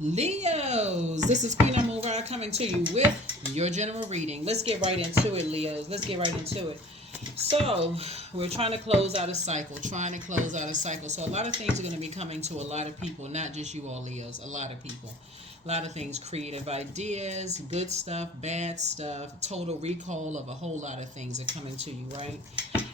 Leos, this is Queen Amun Ra coming to you with your general reading. Let's get right into it, Leos. Let's get right into it. So, we're trying to close out a cycle, So, a lot of things are going to be coming to a lot of people, not just you all, Leos, a lot of people. A lot of things, creative ideas, good stuff, bad stuff, total recall of a whole lot of things are coming to you, right?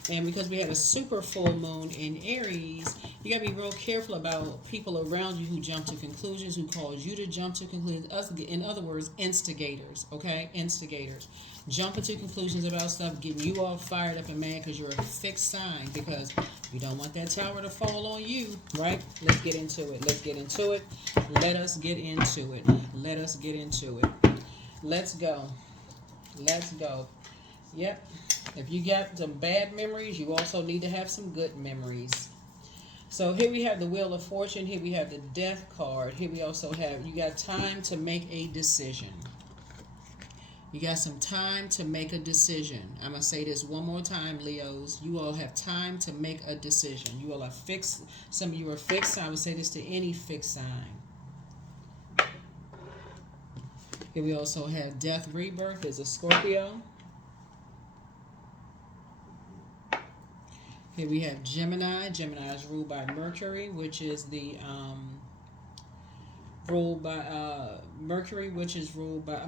And because we had a super full moon in Aries, you got to be real careful about people around you who jump to conclusions, who cause you to jump to conclusions. In other words, instigators, okay? Instigators. Jumping to conclusions about stuff, getting you all fired up and mad because you're a fixed sign, because you don't want that tower to fall on you, right? Let's get into it. Let's get into it. Let us get into it. Let us get into it. Let's go. Let's go. Yep. If you got some bad memories, you also need to have some good memories. So here we have the Wheel of Fortune. Here we have the Death card. Here we also have, you got time to make a decision. You got some time to make a decision. I'm going to say this one more time, Leos. You all have time to make a decision. You all are fixed. Some of you are fixed. I would say this to any fixed sign. Here we also have Death Rebirth is a Scorpio. Here we have Gemini. Gemini is ruled by Mercury, which is the ruled by Mercury, which is ruled by,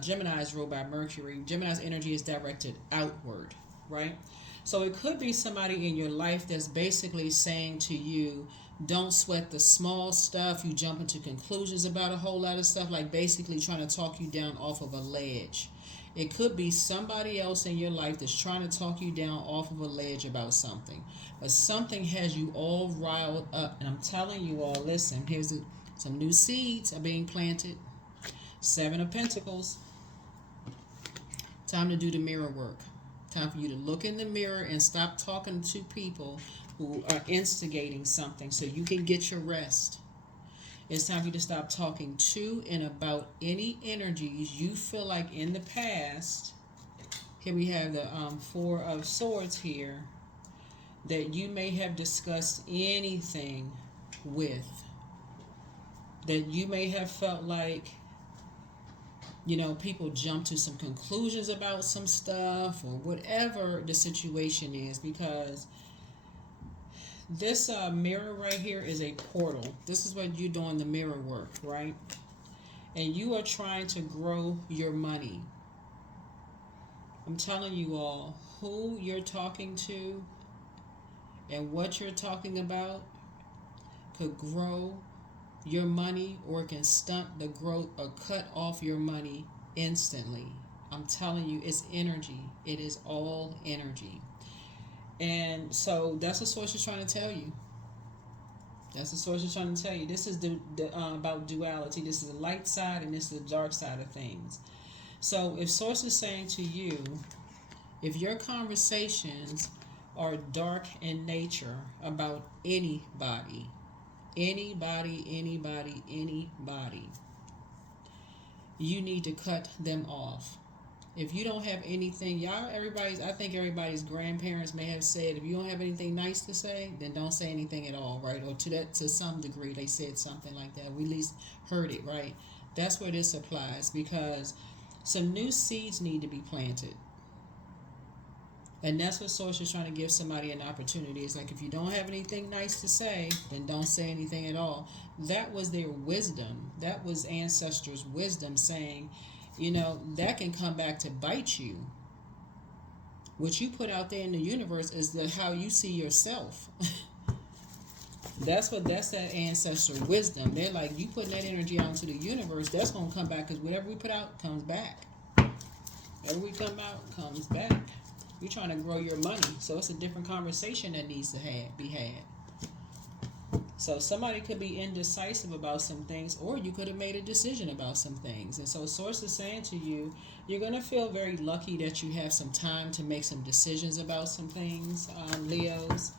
Gemini is ruled by Mercury. Gemini's energy is directed outward, right? So it could be somebody in your life that's basically saying to you, don't sweat the small stuff. You jump into conclusions about a whole lot of stuff, like basically trying to talk you down off of a ledge. It could be somebody else in your life that's trying to talk you down off of a ledge about something. But something has you all riled up. And I'm telling you all, listen, some new seeds are being planted. 7 of Pentacles. Time to do the mirror work. Time for you to look in the mirror and stop talking to people who are instigating something so you can get your rest. It's time for you to stop talking to and about any energies you feel like in the past. Here we have the 4 of Swords here, that you may have discussed anything with. That you may have felt like, people jump to some conclusions about some stuff or whatever the situation is, because this mirror right here is a portal. This is what you're doing, the mirror work, right? And you are trying to grow your money. I'm telling you all, who you're talking to and what you're talking about could grow your money, or can stunt the growth or cut off your money instantly. I'm telling you, it's energy. It is all energy. And so that's what source is trying to tell you. That's the source is trying to tell you. This is about duality. This is the light side and this is the dark side of things. So if source is saying to you, if your conversations are dark in nature about anybody, you need to cut them off. If you don't have anything, I think everybody's grandparents may have said, if you don't have anything nice to say, then don't say anything at all, right? Or to some degree, they said something like that. We at least heard it, right? That's where this applies, because some new seeds need to be planted. And that's what Source is trying to give somebody an opportunity. It's like, if you don't have anything nice to say, then don't say anything at all. That was their wisdom. That was ancestors' wisdom saying, that can come back to bite you. What you put out there in the universe is how you see yourself. That's that ancestor wisdom. They're like, you putting that energy out into the universe, that's going to come back, because whatever we put out comes back. Whatever we come out comes back. You're trying to grow your money, so it's a different conversation that needs to be had. So somebody could be indecisive about some things, or you could have made a decision about some things. And so Source is saying to you, you're going to feel very lucky that you have some time to make some decisions about some things, Leos.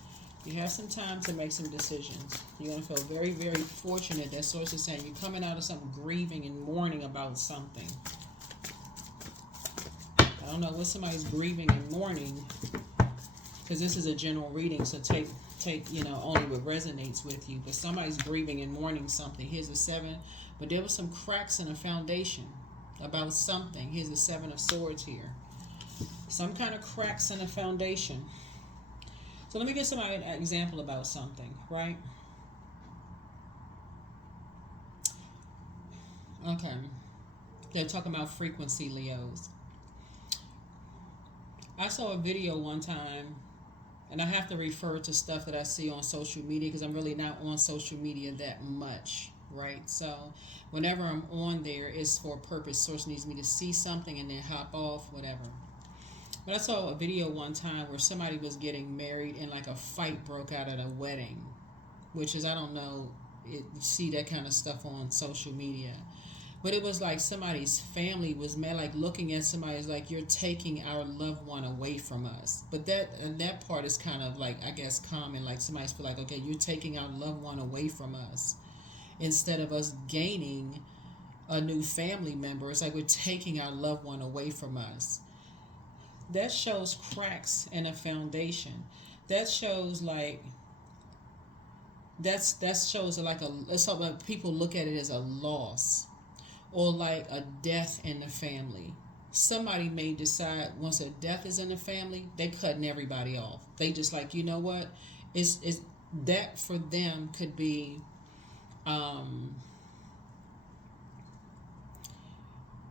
You have some time to make some decisions. You're going to feel very, very fortunate that Source is saying you're coming out of something, grieving and mourning about something. I don't know what somebody's grieving and mourning, because this is a general reading, so take take, only what resonates with you. But somebody's grieving and mourning something. Here's a 7. But there was some cracks in the foundation about something. Here's a 7 of Swords here. Some kind of cracks in the foundation. So let me give somebody an example about something, right? Okay. They're talking about frequency, Leos. I saw a video one time, and I have to refer to stuff that I see on social media because I'm really not on social media that much, right? So whenever I'm on there, it's for a purpose. Source needs me to see something and then hop off, whatever. But I saw a video one time where somebody was getting married and like a fight broke out at a wedding, which is, I don't know, you see that kind of stuff on social media. But it was like somebody's family was mad, like looking at somebody as like, you're taking our loved one away from us. But that part is kind of like, I guess, common. Like somebody's feel like, okay, you're taking our loved one away from us instead of us gaining a new family member. It's like we're taking our loved one away from us. That shows cracks in a foundation. That shows like that shows like it's like people look at it as a loss or like a death in the family. Somebody may decide once a death is in the family, they cutting everybody off. They just like, you know what? It's that for them could be a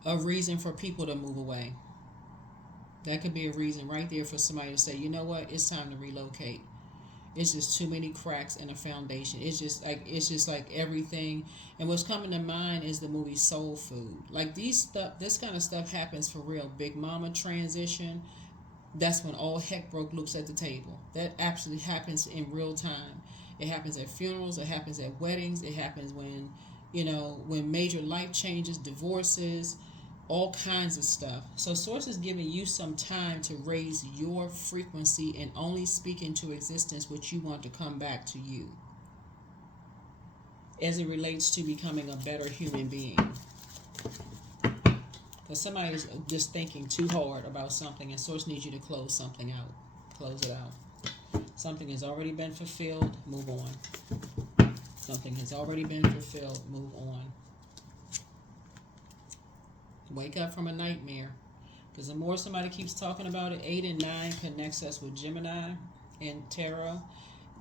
reason for people to move away. That could be a reason right there for somebody to say, you know what, it's time to relocate. It's just too many cracks in the foundation. It's just like everything. And what's coming to mind is the movie Soul Food. Like this kind of stuff happens for real. Big Mama transition. That's when all heck broke loose at the table. That actually happens in real time. It happens at funerals. It happens at weddings. It happens when major life changes, divorces, all kinds of stuff. So Source is giving you some time to raise your frequency and only speak into existence what you want to come back to you as it relates to becoming a better human being. Because somebody is just thinking too hard about something and Source needs you to close something out. Close it out. Something has already been fulfilled, move on. Something has already been fulfilled, move on. Wake up from a nightmare. Because the more somebody keeps talking about it, 8 and 9 connects us with Gemini and Tarot.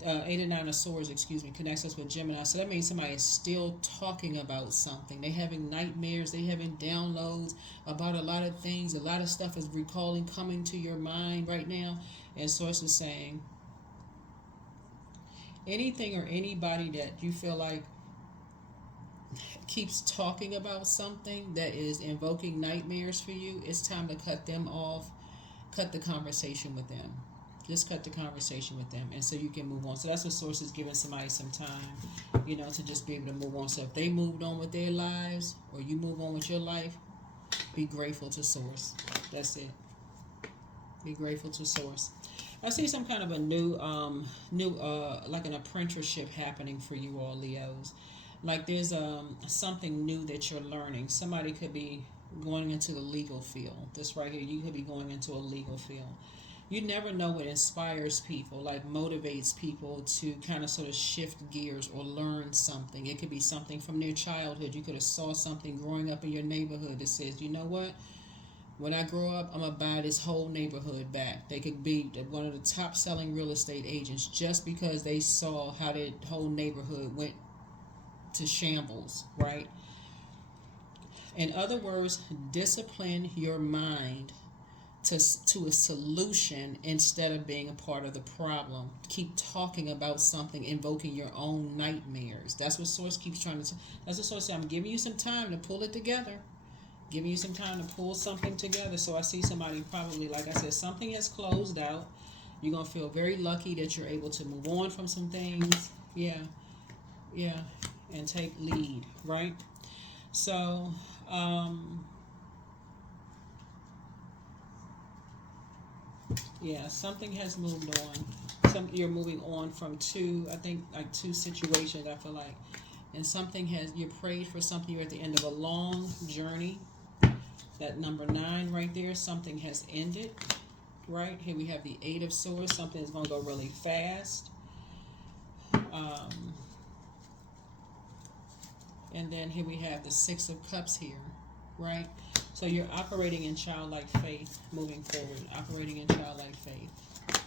8 and 9 of Swords, connects us with Gemini. So that means somebody is still talking about something. They're having nightmares. They're having downloads about a lot of things. A lot of stuff is recalling, coming to your mind right now. And Source is saying, anything or anybody that you feel like keeps talking about something that is invoking nightmares for you, it's time to cut them off. Cut the conversation with them. Just cut the conversation with them, and so you can move on. So that's what Source is giving somebody some time, to just be able to move on. So if they moved on with their lives, or you move on with your life, be grateful to Source. That's it. Be grateful to Source. I see some kind of a new, like an apprenticeship happening for you all, Leos. Like there's something new that you're learning. Somebody could be going into the legal field. This right here, you could be going into a legal field. You never know what inspires people, like motivates people to kind of sort of shift gears or learn something. It could be something from their childhood. You could have saw something growing up in your neighborhood that says, you know what? When I grow up, I'm going to buy this whole neighborhood back. They could be one of the top selling real estate agents just because they saw how their whole neighborhood went to shambles, right? In other words, discipline your mind to a solution instead of being a part of the problem. Keep talking about something, invoking your own nightmares. That's what Source keeps trying to. That's what Source says. I'm giving you some time to pull it together. Giving you some time to pull something together. So I see somebody probably, like I said, something has closed out. You're gonna feel very lucky that you're able to move on from some things. Yeah. And take lead, right? So, something has moved on. You're moving on from two situations, I feel like. And you prayed for something. You're at the end of a long journey. That number 9 right there, something has ended, right? Here we have the 8 of Swords. Something is going to go really fast. Um, and then here we have the Six of Cups here, right? So you're operating in childlike faith, moving forward, operating in childlike faith.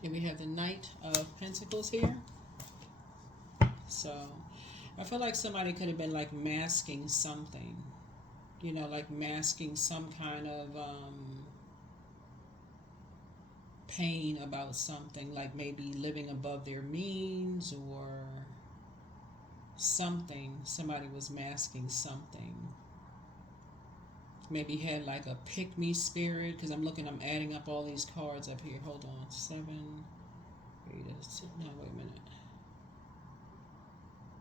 Here we have the Knight of Pentacles here. So I feel like somebody could have been like masking something, you know, like masking some kind of pain about something, like maybe living above their means or something. Somebody was masking something. Maybe had like a pick-me spirit, because I'm adding up all these cards up here. Hold on. 7, 8, no, wait a minute.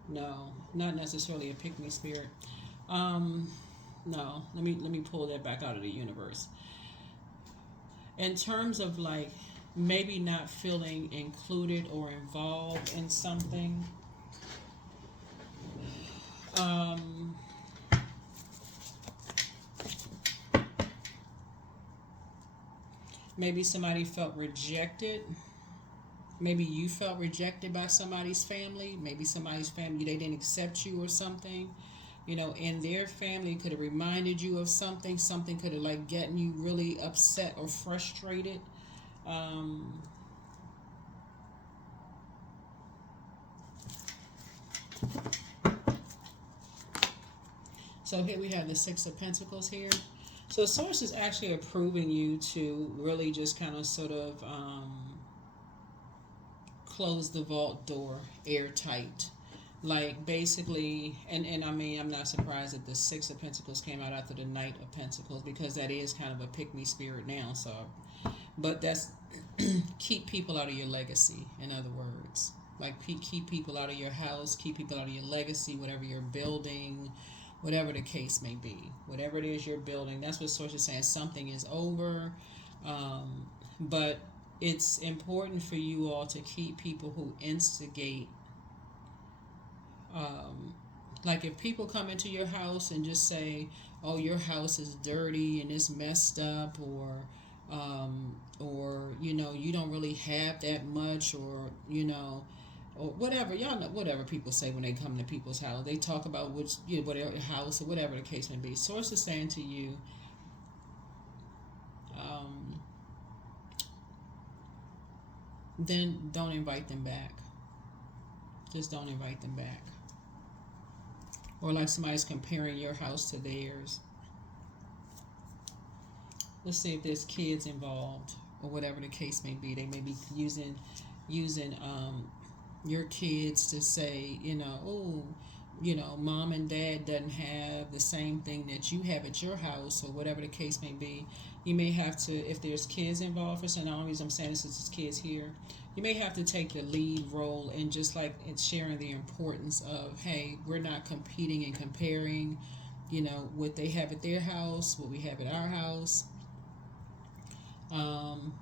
No, not necessarily a pick-me spirit. No, let me pull that back out of the universe. In terms of like maybe not feeling included or involved in something, maybe somebody felt rejected. Maybe you felt rejected by somebody's family. Maybe somebody's family, they didn't accept you or something. You know, in their family could have reminded you of something. Something could have like gotten you really upset or frustrated. So here we have the Six of Pentacles here. So Source is actually approving you to really just kind of sort of close the vault door airtight. Like basically, and I mean, I'm not surprised that the Six of Pentacles came out after the Knight of Pentacles, because that is kind of a pick-me spirit now. So, but that's keep people out of your legacy, in other words. Like keep people out of your house, keep people out of your legacy, whatever you're building, whatever the case may be. Whatever it is you're building, that's what Source is saying. Something is over, but it's important for you all to keep people who instigate. Like if people come into your house and just say, "Oh, your house is dirty and it's messed up," or you know, you don't really have that much, or you know, or whatever, y'all know, whatever people say when they come to people's house, they talk about which, you know, whatever house or whatever the case may be. Source is saying to you, then don't invite them back. Just don't invite them back. Or like somebody's comparing your house to theirs. Let's see if there's kids involved or whatever the case may be. They may be using your kids to say, you know, oh, you know, mom and dad doesn't have the same thing that you have at your house, or whatever the case may be. You may have to, if there's kids involved, for some reason I'm saying this is just kids here, you may have to take the lead role and just like it's sharing the importance of, hey, we're not competing and comparing, you know, what they have at their house, what we have at our house,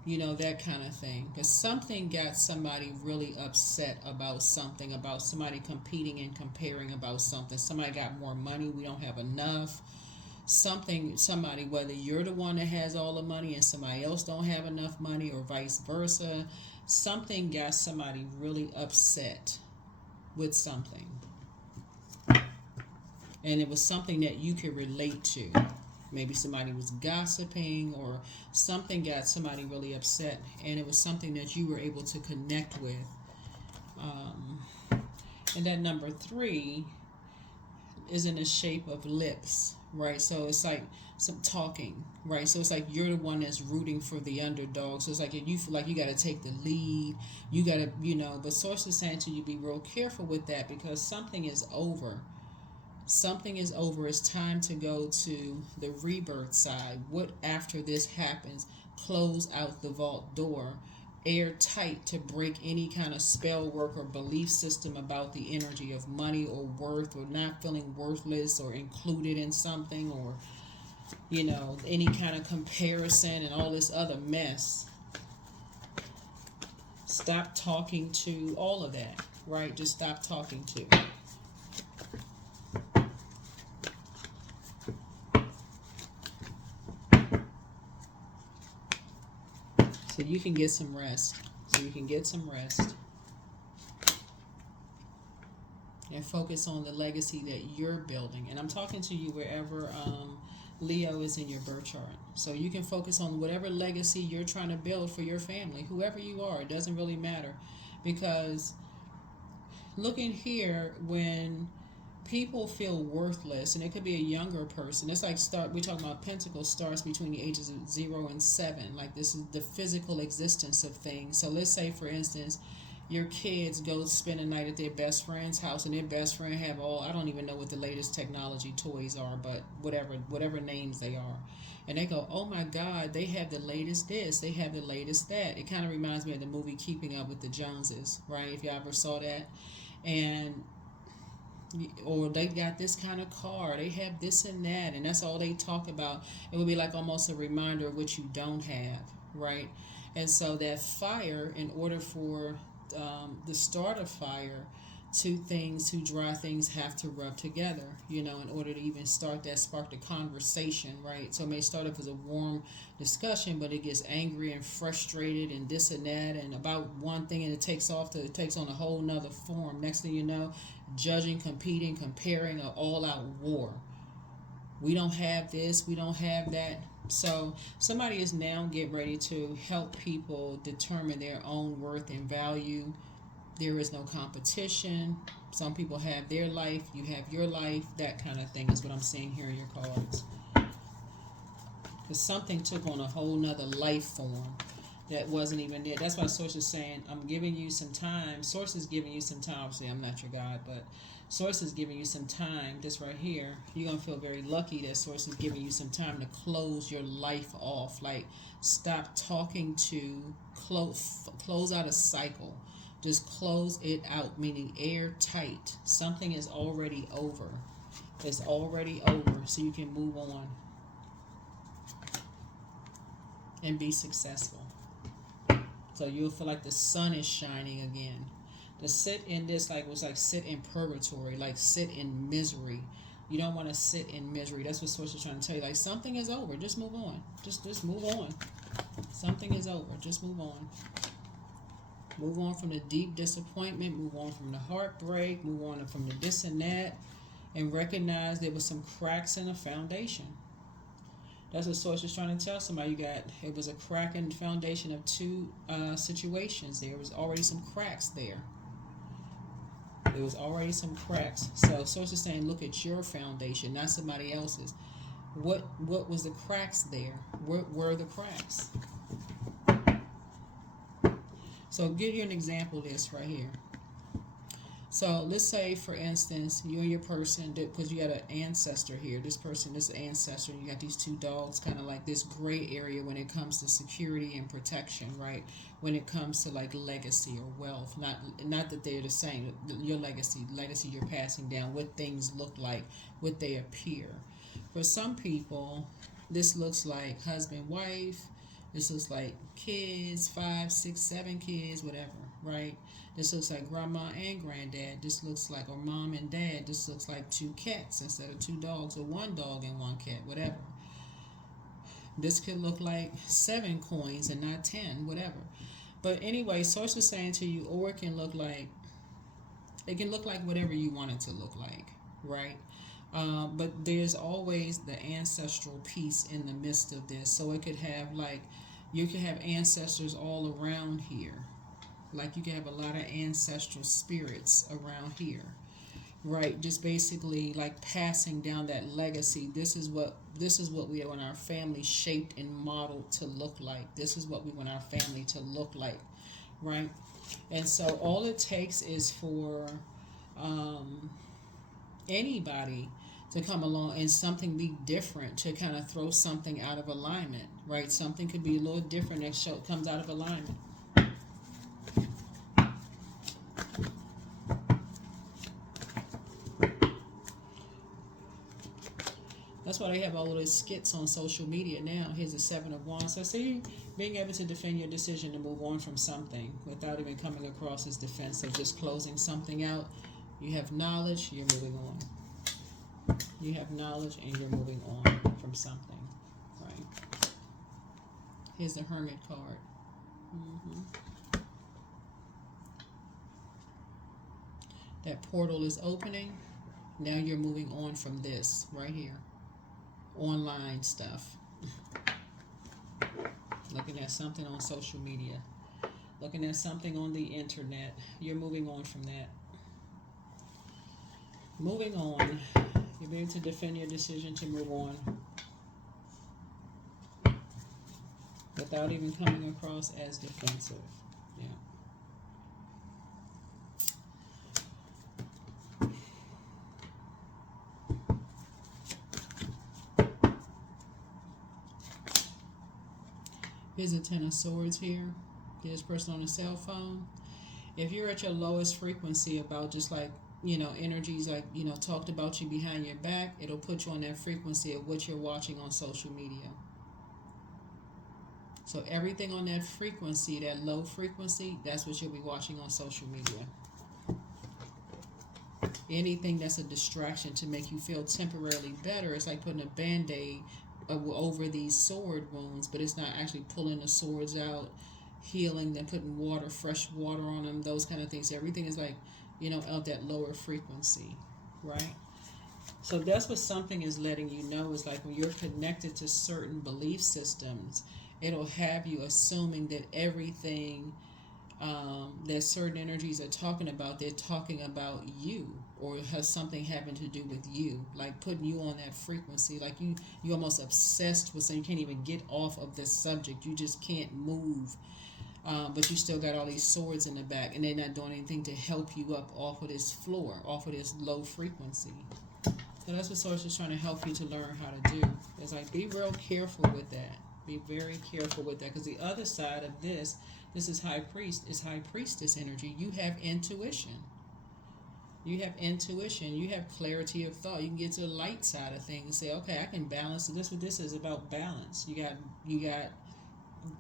you know, that kind of thing. Because something got somebody really upset about something, about somebody competing and comparing about something. Somebody got more money, we don't have enough. Somebody, whether you're the one that has all the money and somebody else don't have enough money, or vice versa, something got somebody really upset with something. And it was something that you could relate to. Maybe somebody was gossiping, or something got somebody really upset, and it was something that you were able to connect with. And that number 3 is in the shape of lips, right? So it's like some talking, right? So it's like you're the one that's rooting for the underdog. So it's like you feel like you got to take the lead. You got to, you know, but Source is saying to you, be real careful with that, because something is over. Something is over. It's time to go to the rebirth side. What after this happens? Close out the vault door airtight to break any kind of spell work or belief system about the energy of money or worth, or not feeling worthless or included in something, or, you know, any kind of comparison and all this other mess. Stop talking to all of that, right? Just stop talking to. So you can get some rest. and focus on the legacy that you're building. And I'm talking to you wherever Leo is in your birth chart. So you can focus on whatever legacy you're trying to build for your family, whoever you are. It doesn't really matter. Because looking here, when people feel worthless, and it could be a younger person, it's like we're talking about Pentacles starts between the ages of 0 and 7. Like, this is the physical existence of things. So let's say, for instance, your kids go spend a night at their best friend's house, and their best friend have I don't even know what the latest technology toys are, but whatever names they are. And they go, oh my God, they have the latest this, they have the latest that. It kind of reminds me of the movie Keeping Up with the Joneses, right? If you ever saw that. And or they got this kind of car, they have this and that, and that's all they talk about. It would be like almost a reminder of what you don't have, right? And so that fire, in order for the start of fire, two dry things have to rub together, in order to even spark the conversation, right? So it may start off as a warm discussion, but it gets angry and frustrated and this and that and about one thing, and it takes on a whole nother form. Next thing you know, judging, competing, comparing, an all-out war. We don't have this, we don't have that. So somebody is now getting ready to help people determine their own worth and value. There is no competition. Some people have their life, you have your life. That kind of thing is what I'm seeing here in your cards. Because something took on a whole nother life form that wasn't even there. That's why Source is saying, I'm giving you some time. Source is giving you some time. Obviously, I'm not your God, but Source is giving you some time. This right here, you're going to feel very lucky that Source is giving you some time to close your life off. Like, stop talking to close out a cycle. Just close it out, meaning airtight. Something is already over. It's already over, so you can move on and be successful. So you'll feel like the sun is shining again. To sit in this was like sit in purgatory, like sit in misery. You don't want to sit in misery. That's what Source is trying to tell you. Like, something is over. Just move on. Just move on. Something is over. Just move on. Move on from the deep disappointment. Move on from the heartbreak. Move on from the this and that. And recognize there was some cracks in the foundation. That's what Source is trying to tell somebody. It was a crack in the foundation of two situations. There was already some cracks there. There was already some cracks. So Source is saying, look at your foundation, not somebody else's. What was the cracks there? What were the cracks? So I'll give you an example of this right here. So let's say, for instance, you and your person, because you got an ancestor here. This ancestor, you got these two dogs, kind of like this gray area when it comes to security and protection, right? When it comes to like legacy or wealth, not that they're the same. Your legacy you're passing down, what things look like, what they appear. For some people, this looks like husband, wife. This looks like kids, 5, 6, 7 kids, whatever, right? This looks like grandma and granddad. This looks like, or mom and dad. This looks like 2 cats instead of 2 dogs, or 1 dog and 1 cat, whatever. This could look like 7 coins and not 10, whatever. But anyway, Source is saying to you, or it can look like whatever you want it to look like, right? But there's always the ancestral piece in the midst of this. So it could have you could have ancestors all around here. Like, you can have a lot of ancestral spirits around here, right? Just basically like passing down that legacy. This is what we want our family shaped and modeled to look like. This is what we want our family to look like, right? And so all it takes is for anybody to come along and something be different to kind of throw something out of alignment, right? Something could be a little different that comes out of alignment. That's why they have all of those skits on social media now. Here's a 7 of Wands. So see, being able to defend your decision to move on from something without even coming across as defensive, just closing something out. You have knowledge, you're moving on. You have knowledge and you're moving on from something, right? Here's the Hermit card. That portal is opening. Now you're moving on from this right here. Online stuff. Looking at something on social media. Looking at something on the internet. You're moving on from that. Moving on. You'll be able to defend your decision to move on without even coming across as defensive. Yeah. Here's a Ten of Swords here. This person on a cell phone. If you're at your lowest frequency about just like, energies like, talked about you behind your back, it'll put you on that frequency of what you're watching on social media. So everything on that frequency, that low frequency, that's what you'll be watching on social media. Anything that's a distraction to make you feel temporarily better, it's like putting a Band-Aid over these sword wounds, but it's not actually pulling the swords out, healing them, putting water, fresh water on them, those kind of things. Everything is like, of that lower frequency, right? So that's what something is letting you know, is like when you're connected to certain belief systems, it'll have you assuming that everything that certain energies are talking about, they're talking about you, or has something having to do with you, like putting you on that frequency, like you almost obsessed with something. You can't even get off of this subject. You just can't move, but you still got all these swords in the back, and they're not doing anything to help you up off of this floor, off of this low frequency. So that's what Source is trying to help you to learn how to do. It's like, be real careful with that. Be very careful with that, because the other side of this is High Priest, is High Priestess energy. You have intuition. You have intuition. You have clarity of thought. You can get to the light side of things and say, okay, I can balance. This what this is about, balance. You got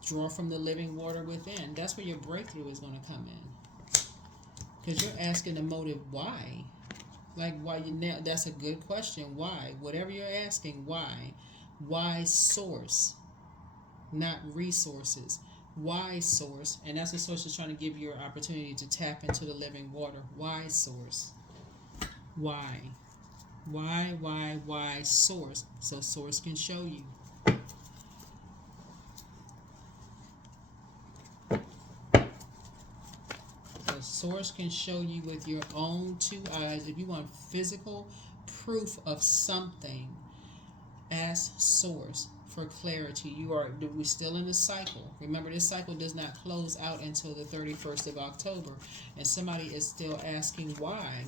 draw from the living water within. That's where your breakthrough is going to come in, because you're asking the motive why. Like, why you now? That's a good question. Why? Whatever you're asking, why? Why Source, not resources. Why Source? And that's what Source is trying to give you an opportunity to tap into the living water. Why Source? Why? Why Source? So Source can show you. So Source can show you with your own two eyes. If you want physical proof of something, ask Source for clarity. We're still in the cycle. Remember, this cycle does not close out until the 31st of October, and somebody is still asking why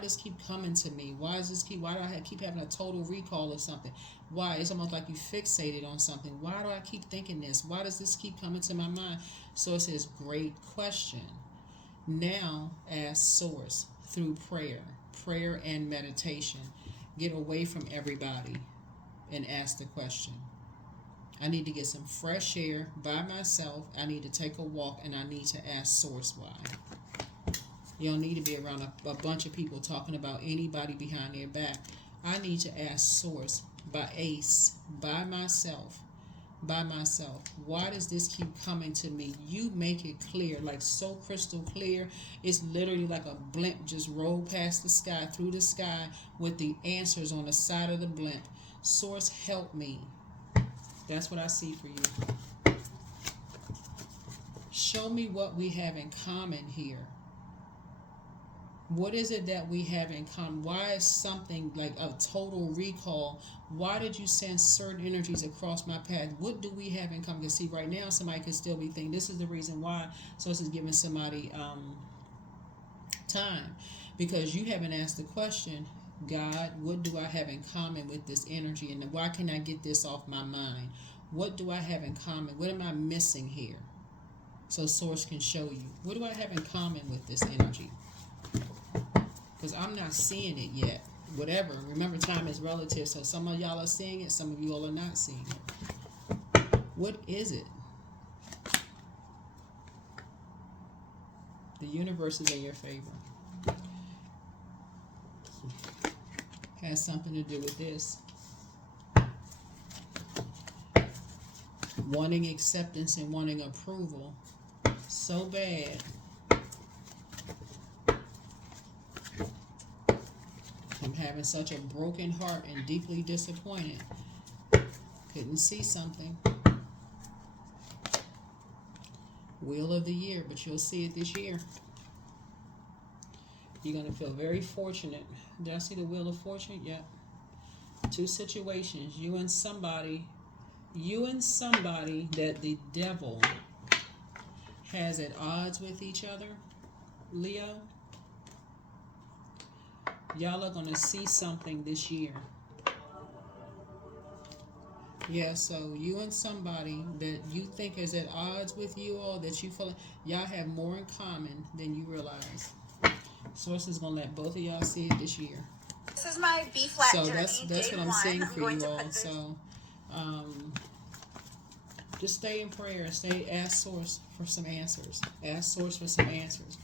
this keep coming to me? Why do I keep having a total recall of something? Why? It's almost like you fixated on something. Why do I keep thinking this? Why does this keep coming to my mind? So it says, great question. Now ask Source through prayer and meditation. Get away from everybody and ask the question. I need to get some fresh air by myself. I need to take a walk, and I need to ask Source why. You don't need to be around a bunch of people talking about anybody behind their back. I need to ask Source by myself. Why does this keep coming to me? You make it clear, like so crystal clear. It's literally like a blimp just rolled past the sky, through the sky, with the answers on the side of the blimp. Source, help me. That's what I see for you. Show me what we have in common here. What is it that we have in common? Why is something like a total recall? Why did you send certain energies across my path? What do we have in common? Because see, right now somebody could still be thinking this is the reason why. So this is giving somebody time, because you haven't asked the question, God, what do I have in common with this energy, and why can I get this off my mind? What do I have in common? What am I missing here? So Source can show you. What do I have in common with this energy? Because I'm not seeing it yet. Whatever. Remember, time is relative. So some of y'all are seeing it. Some of you all are not seeing it. What is it? The universe is in your favor. Has something to do with this. Wanting acceptance and wanting approval so bad having such a broken heart and deeply disappointed. Couldn't see something. Wheel of the year, but you'll see it this year. You're going to feel very fortunate. Did I see the Wheel of Fortune? Yep. Two situations. You and somebody that the devil has at odds with each other. Leo, y'all are going to see something this year. Yeah, so you and somebody that you think is at odds with you, or that you feel like y'all have more in common than you realize. Source is going to let both of y'all see it this year. This is my B flat so journey. that's what I'm saying for you all. This... So just stay in prayer. Ask Source for some answers. Ask Source for some answers.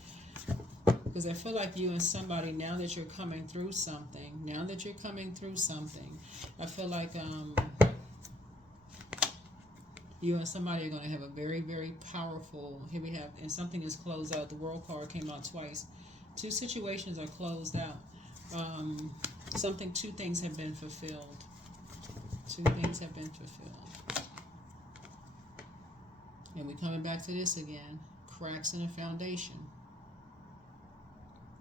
Because I feel like you and somebody, now that you're coming through something, I feel like you and somebody are going to have a very, very powerful, here we have, and something is closed out. The World card came out twice. Two situations are closed out. Two things have been fulfilled. And we're coming back to this again. Cracks in the foundation.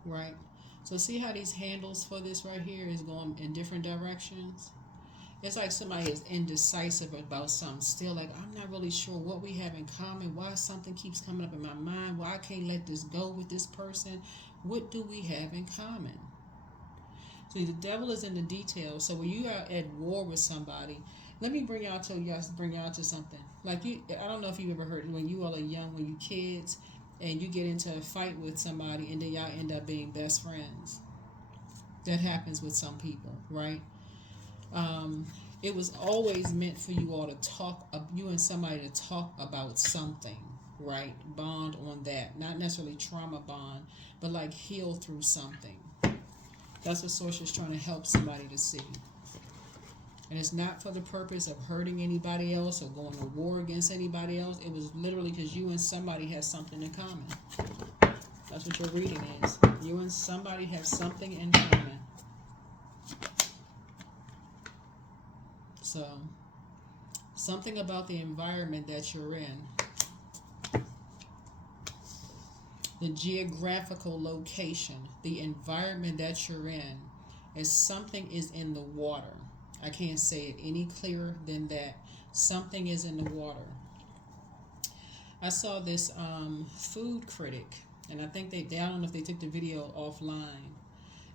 Right? So see how these handles for this right here is going in different directions? It's like somebody is indecisive about something. Still like, I'm not really sure what we have in common. Why something keeps coming up in my mind. Why I can't let this go with this person. What do we have in common? So the devil is in the details. So when you are at war with somebody, let me bring y'all to something. Like I don't know if you've ever heard when you all are young, when you kids, and you get into a fight with somebody, and then y'all end up being best friends. That happens with some people, right? It was always meant for you all to talk, you and somebody to talk about something, right? Bond on that. Not necessarily trauma bond, but like heal through something. That's what Source is trying to help somebody to see. And it's not for the purpose of hurting anybody else or going to war against anybody else. It was literally because you and somebody have something in common. That's what your reading is. You and somebody have something in common. So, something about the environment that you're in. The geographical location, the environment that you're in, is something is in the water. I can't say it any clearer than that. Something is in the water. I saw this food critic, and I think I don't know if they took the video offline.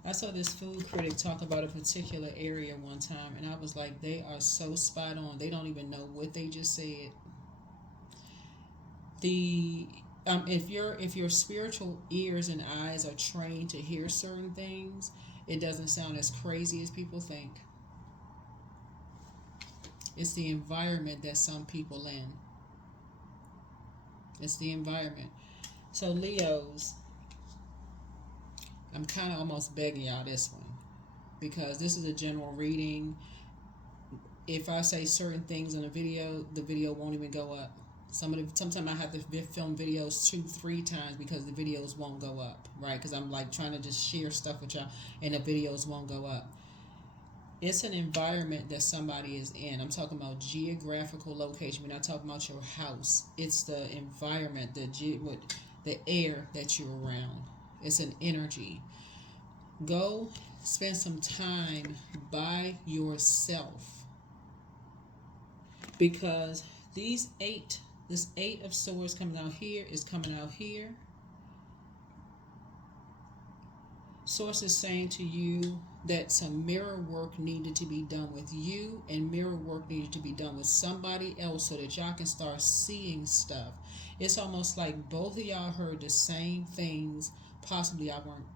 I saw this food critic talk about a particular area one time, and I was like, they are so spot on. They don't even know what they just said. If your spiritual ears and eyes are trained to hear certain things, it doesn't sound as crazy as people think. It's the environment that some people in. It's the environment. So Leos, I'm kind of almost begging y'all this one, because this is a general reading. If I say certain things in a video, the video won't even go up. Sometimes I have to film videos 2-3 times because the videos won't go up, right? Because I'm like trying to just share stuff with y'all, and the videos won't go up. It's an environment that somebody is in. I'm talking about geographical location. We're not talking about your house. It's the environment, the air that you're around. It's an energy. Go spend some time by yourself, because this 8 of Swords coming out here is coming out here. Source is saying to you that some mirror work needed to be done with you, and mirror work needed to be done with somebody else, so that y'all can start seeing stuff. It's almost like both of y'all heard the same things. Possibly y'all weren't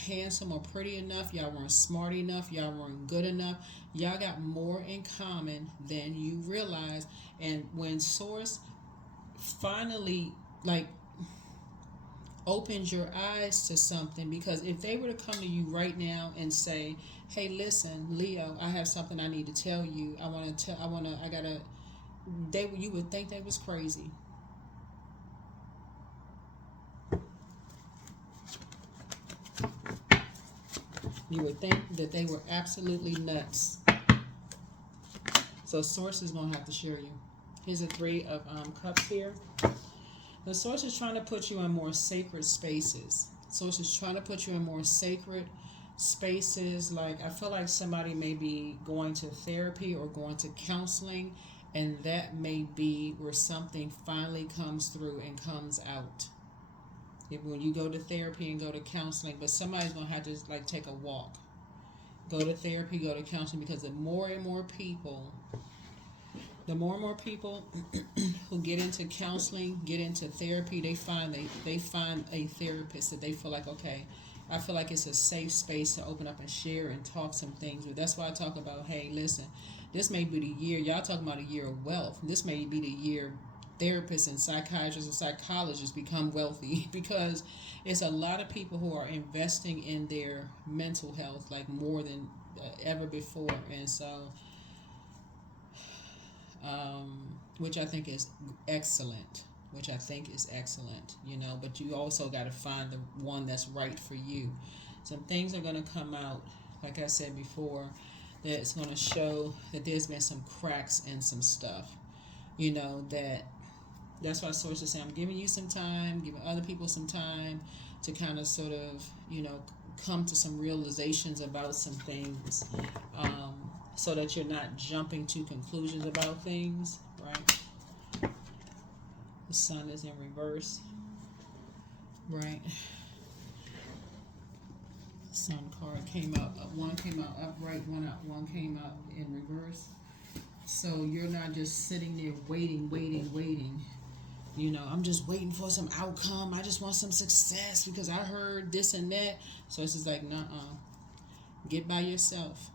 handsome or pretty enough, y'all weren't smart enough, y'all weren't good enough. Y'all got more in common than you realize. And when Source finally opens your eyes to something, because if they were to come to you right now and say, hey, listen, Leo, I have something I need to tell you. You would think they was crazy. You would think that they were absolutely nuts. So Source is going to have to share you. Here's a Three of Cups here. The Source is trying to put you in more sacred spaces. Source is trying to put you in more sacred spaces. Like, I feel like somebody may be going to therapy or going to counseling, and that may be where something finally comes through and comes out. When you go to therapy and go to counseling, but somebody's going to have to like take a walk. Go to therapy, go to counseling, because the more and more people who get into counseling, get into therapy, they find a therapist that they feel like, okay, I feel like it's a safe space to open up and share and talk some things. But that's why I talk about, hey, listen, this may be the year, y'all talking about a year of wealth. This may be the year therapists and psychiatrists and psychologists become wealthy, because it's a lot of people who are investing in their mental health like more than ever before. And so which I think is excellent, you know, but you also got to find the one that's right for you. Some things are going to come out, like I said before, that's going to show that there's been some cracks in some stuff, you know, that's why sources say I'm giving you some time, giving other people some time to kind of sort of, you know, come to some realizations about some things, so that you're not jumping to conclusions about things, right? The Sun is in reverse, right? The Sun card came out, one came out upright, one came out in reverse. So you're not just sitting there waiting. You know, I'm just waiting for some outcome. I just want some success because I heard this and that. So it's just like, nuh-uh. Get by yourself.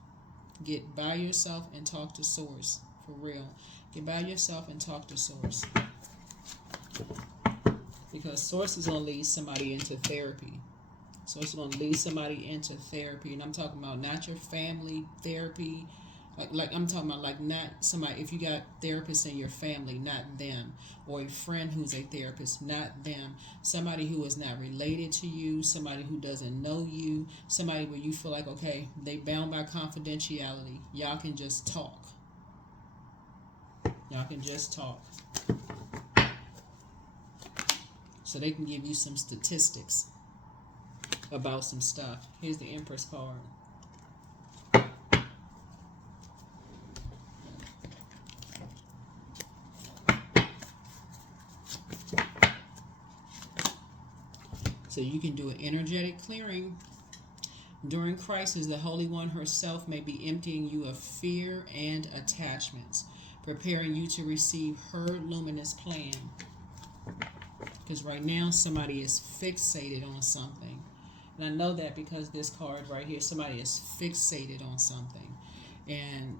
Get by yourself and talk to Source. For real. Get by yourself and talk to Source. Because Source is going to lead somebody into therapy. Source is going to lead somebody into therapy. And I'm talking about not your family therapy. Like I'm talking about, like, not somebody, if you got therapists in your family, not them, or a friend who's a therapist, not them, somebody who is not related to you, somebody who doesn't know you, somebody where you feel like, okay, they bound by confidentiality, y'all can just talk, so they can give you some statistics about some stuff. Here's the Empress card. So you can do an energetic clearing. During crisis, the Holy One herself may be emptying you of fear and attachments, preparing you to receive her luminous plan. Because right now, somebody is fixated on something. And I know that because this card right here, somebody is fixated on something. And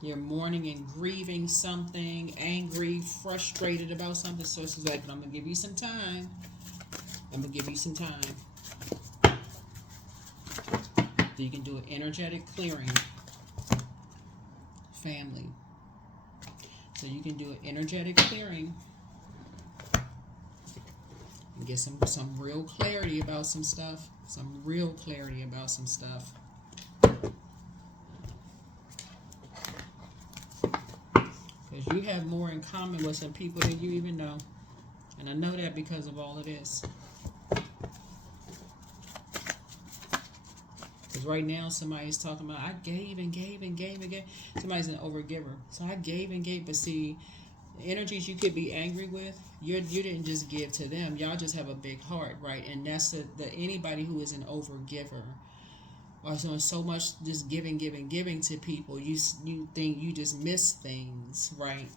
you're mourning and grieving something, angry, frustrated about something. So it's like, I'm going to give you some time. So you can do an energetic clearing. Family. So you can do an energetic clearing. And get some real clarity about some stuff. Because you have more in common with some people than you even know. And I know that because of all of this. Because right now somebody's talking about, I gave and gave and gave and gave. Somebody's an overgiver. So I gave and gave. But see, the energies you could be angry with, you didn't just give to them. Y'all just have a big heart, right? And that's the anybody who is an overgiver. Or so much just giving to people, you think you just miss things, right?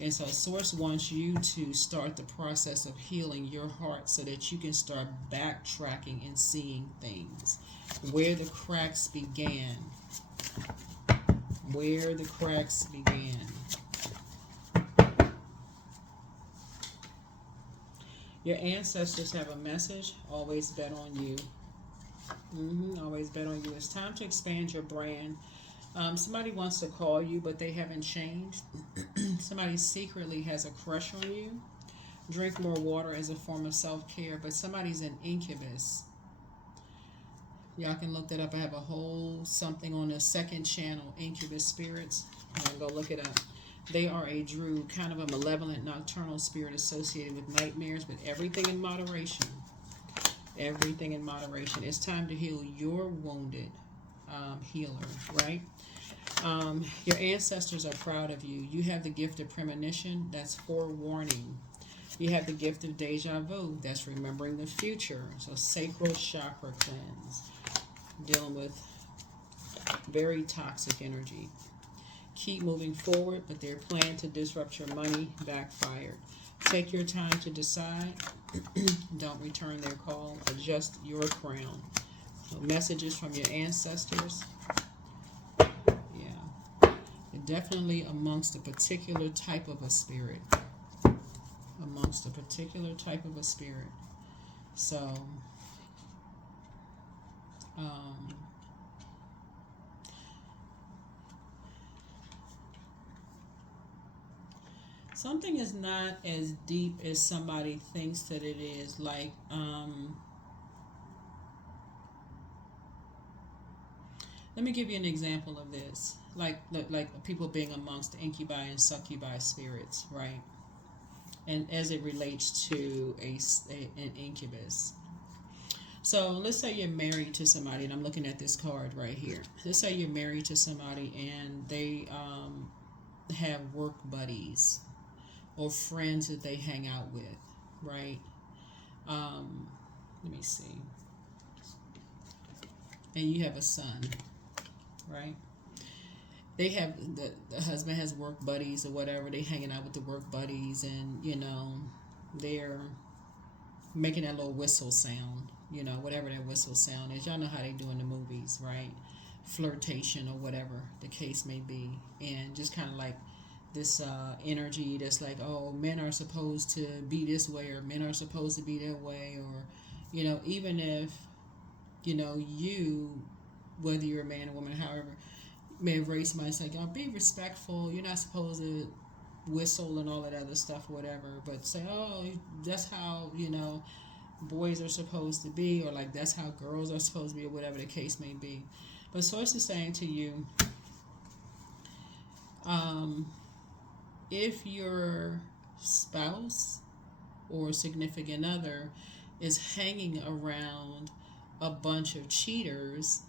And so Source wants you to start the process of healing your heart so that you can start backtracking and seeing things, where the cracks began. Your ancestors have a message. Always bet on you. Always bet on you. It's time to expand your brand. Somebody wants to call you, but they haven't changed. Somebody secretly has a crush on you. Drink more water as a form of self-care, but somebody's an incubus. Y'all can look that up. I have a whole something on the second channel, incubus spirits. You can go look it up. They are a druid, kind of a malevolent nocturnal spirit associated with nightmares, but everything in moderation. Everything in moderation. It's time to heal your wounded healer, right? Your ancestors are proud of you. You have the gift of premonition. That's forewarning. You have the gift of deja vu. That's remembering the future. So sacral chakra cleanse. Dealing with very toxic energy. Keep moving forward, but their plan to disrupt your money backfired. Take your time to decide. Don't return their call. Adjust your crown. So messages from your ancestors. Yeah. They're definitely amongst a particular type of a spirit. Amongst a particular type of a spirit. So, something is not as deep as somebody thinks that it is. Like, let me give you an example of this. Like people being amongst incubi and succubi spirits, right? And as it relates to an incubus. So let's say you're married to somebody, and I'm looking at this card right here. Let's say you're married to somebody and they have work buddies or friends that they hang out with, right? Let me see. And you have a son, right? They have the husband has work buddies or whatever. They hanging out with the work buddies, and they're making that little whistle sound, whatever that whistle sound is. Y'all know how they do in the movies, right? Flirtation or whatever the case may be, and just kind of like this energy that's like, oh, men are supposed to be this way, or men are supposed to be that way, or even if you, whether you're a man or woman, however, may have raised somebody say, oh, be respectful. You're not supposed to whistle and all that other stuff, whatever. But say, oh, that's how boys are supposed to be, or like that's how girls are supposed to be, or whatever the case may be. But Source is saying to you, if your spouse or significant other is hanging around a bunch of cheaters,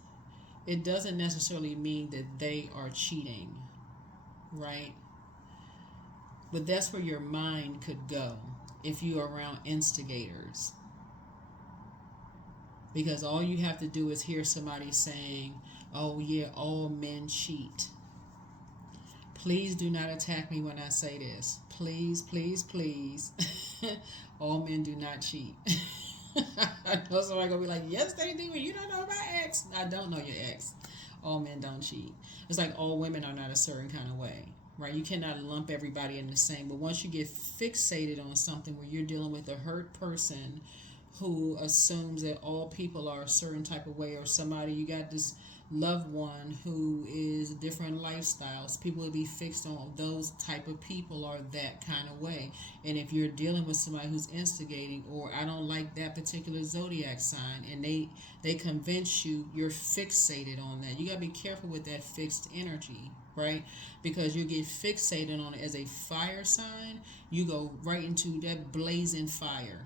it doesn't necessarily mean that they are cheating, right? But that's where your mind could go if you are around instigators. Because all you have to do is hear somebody saying, oh yeah, all men cheat. Please do not attack me when I say this. Please, please, please. All men do not cheat. I know somebody gonna be like, yes they do, you don't know my ex. I don't know your ex. All men don't cheat. It's like all women are not a certain kind of way, right? You cannot lump everybody in the same. But once you get fixated on something where you're dealing with a hurt person who assumes that all people are a certain type of way, or somebody, you got this loved one who is different lifestyles, people will be fixed on those type of people are that kind of way. And if you're dealing with somebody who's instigating, or I don't like that particular zodiac sign, and they convince you, you're fixated on that. You got to be careful with that fixed energy, right? Because you get fixated on it as a fire sign, you go right into that blazing fire,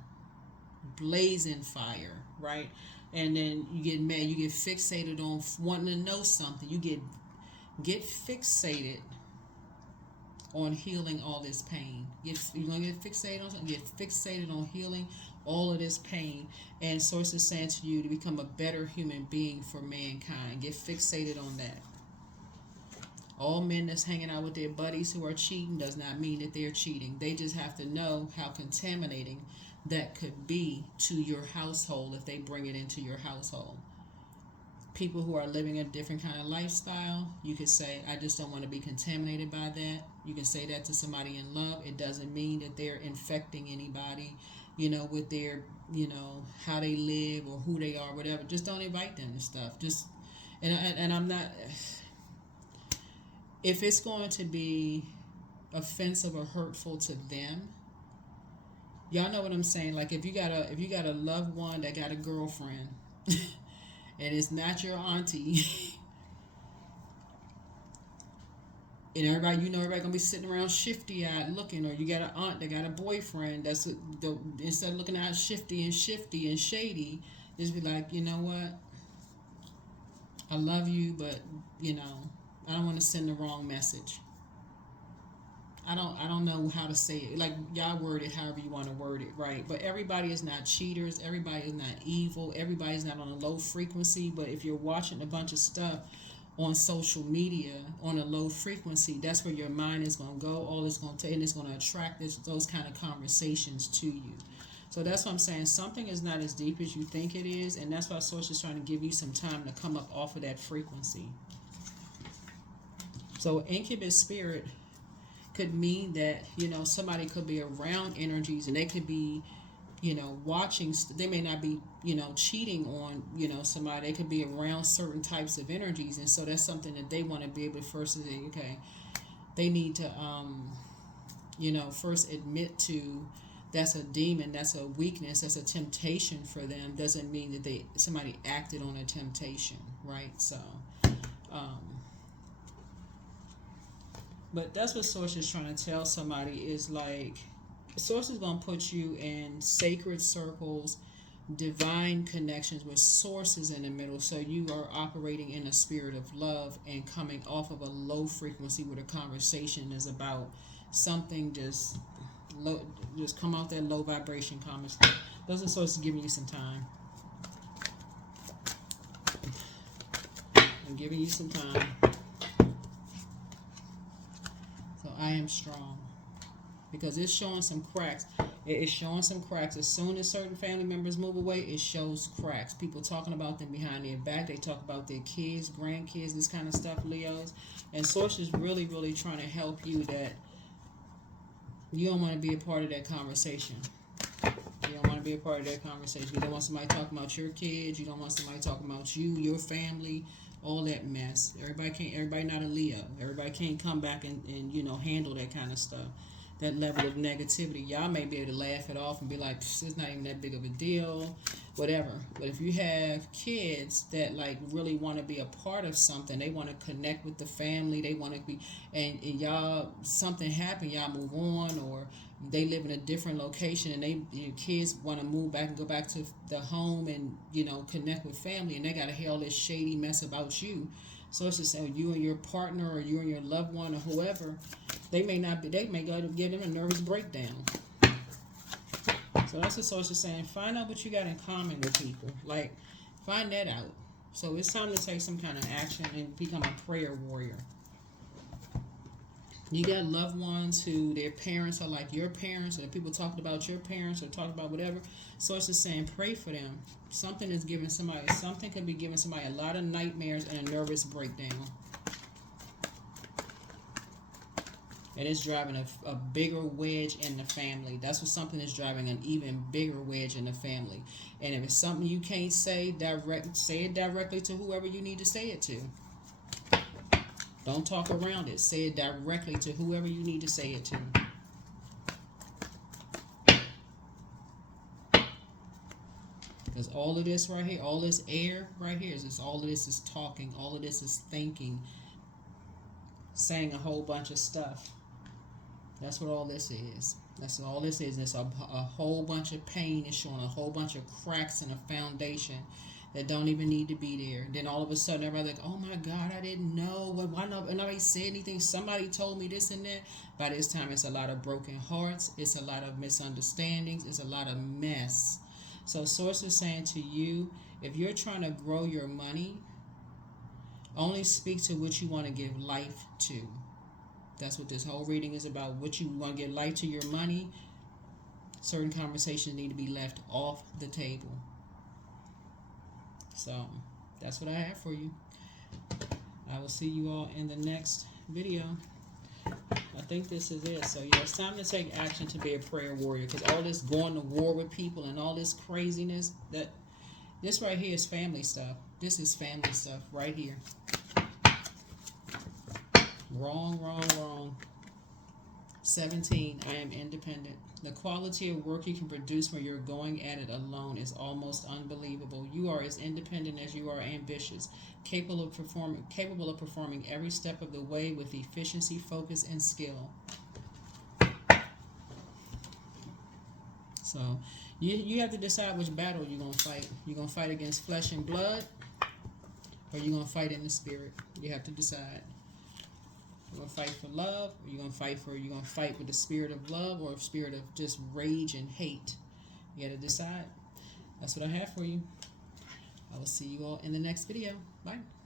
right? And then you get mad, you get fixated on wanting to know something. You get fixated on healing all this pain. You're going to get fixated on something. Get fixated on healing all of this pain. And Source is saying to you to become a better human being for mankind. Get fixated on that. All men that's hanging out with their buddies who are cheating does not mean that they're cheating. They just have to know how contaminating that could be to your household if they bring it into your household. People who are living a different kind of lifestyle, you could say, I just don't want to be contaminated by that. You can say that to somebody in love. It doesn't mean that they're infecting anybody, with their, how they live or who they are, whatever. Just don't invite them and stuff. And I'm not, if it's going to be offensive or hurtful to them, y'all know what I'm saying. Like if you got a loved one that got a girlfriend, and it's not your auntie, and everybody gonna be sitting around shifty-eyed looking, or you got an aunt that got a boyfriend instead of looking out shifty and shady, just be like, you know what, I love you, but I don't want to send the wrong message. I don't know how to say it. Like y'all word it however you want to word it, right? But everybody is not cheaters. Everybody is not evil. Everybody's not on a low frequency. But if you're watching a bunch of stuff on social media on a low frequency, that's where your mind is going to go. All it's going to take, and it's going to attract those kind of conversations to you. So that's what I'm saying. Something is not as deep as you think it is, and that's why Source is trying to give you some time to come up off of that frequency. So incubus spirit could mean that somebody could be around energies, and they could be watching. They may not be cheating on somebody. They could be around certain types of energies, and so that's something that they want to be able to first say, okay, they need to first admit to that's a demon, that's a weakness, that's a temptation for them. Doesn't mean that somebody acted on a temptation, right? So but that's what Source is trying to tell somebody, is like, Source is going to put you in sacred circles, divine connections with sources in the middle, so you are operating in a spirit of love and coming off of a low frequency where the conversation is about something just low, just come out that low vibration conversation. Those are Source giving you some time. I'm giving you some time. I am strong, because it's showing some cracks. It's showing some cracks. As soon as certain family members move away, it shows cracks. People talking about them behind their back. They talk about their kids, grandkids, this kind of stuff, Leos. And Source is really, really trying to help you that you don't want to be a part of that conversation. You don't want to be a part of that conversation. You don't want somebody talking about your kids. You don't want somebody talking about you, your family, all that mess. Everybody not a Leo. Everybody can't come back and handle that kind of stuff. That level of negativity. Y'all may be able to laugh it off and be like, it's not even that big of a deal, whatever. But if you have kids that like really want to be a part of something, they want to connect with the family, they want to be, and y'all, something happened, y'all move on, or they live in a different location, and your kids want to move back and go back to the home and connect with family, and they got to hear all this shady mess about you. So it's just saying, you and your partner, or you and your loved one, or whoever, they may go to give them a nervous breakdown. So that's what Source is saying. Find out what you got in common with people. Like, find that out. So it's time to take some kind of action and become a prayer warrior. You got loved ones who their parents are like your parents, or people talking about your parents, or talking about whatever. Source is saying, pray for them. Something could be giving somebody a lot of nightmares and a nervous breakdown. And it's driving a bigger wedge in the family. That's what something is driving, an even bigger wedge in the family. And if it's something you can't say it directly to whoever you need to say it to. Don't talk around it. Say it directly to whoever you need to say it to. Because all of this right here, all this air right here, all of this is talking. All of this is thinking. Saying a whole bunch of stuff. That's what all this is. That's all this is. It's a whole bunch of pain. It's showing a whole bunch of cracks in a foundation that don't even need to be there. Then all of a sudden, everybody's like, oh my God, I didn't know. Why nobody said anything? Somebody told me this and that. By this time, it's a lot of broken hearts. It's a lot of misunderstandings. It's a lot of mess. So Source is saying to you, if you're trying to grow your money, only speak to what you want to give life to. That's what this whole reading is about. What you want to give life to your money. Certain conversations need to be left off the table. So that's what I have for you. I will see you all in the next video. I think this is it. So yeah, it's time to take action to be a prayer warrior. Because all this going to war with people and all this craziness, this right here is family stuff. This is family stuff right here. Wrong, wrong, wrong. 17, I am independent. The quality of work you can produce when you're going at it alone is almost unbelievable. You are as independent as you are ambitious, capable of performing every step of the way with efficiency, focus, and skill. So you have to decide which battle you're going to fight. You're going to fight against flesh and blood, or you're going to fight in the spirit. You have to decide. You're going to fight for love, or you're going to fight with the spirit of love or a spirit of just rage and hate. You got to decide. That's what I have for you. I will see you all in the next video. Bye.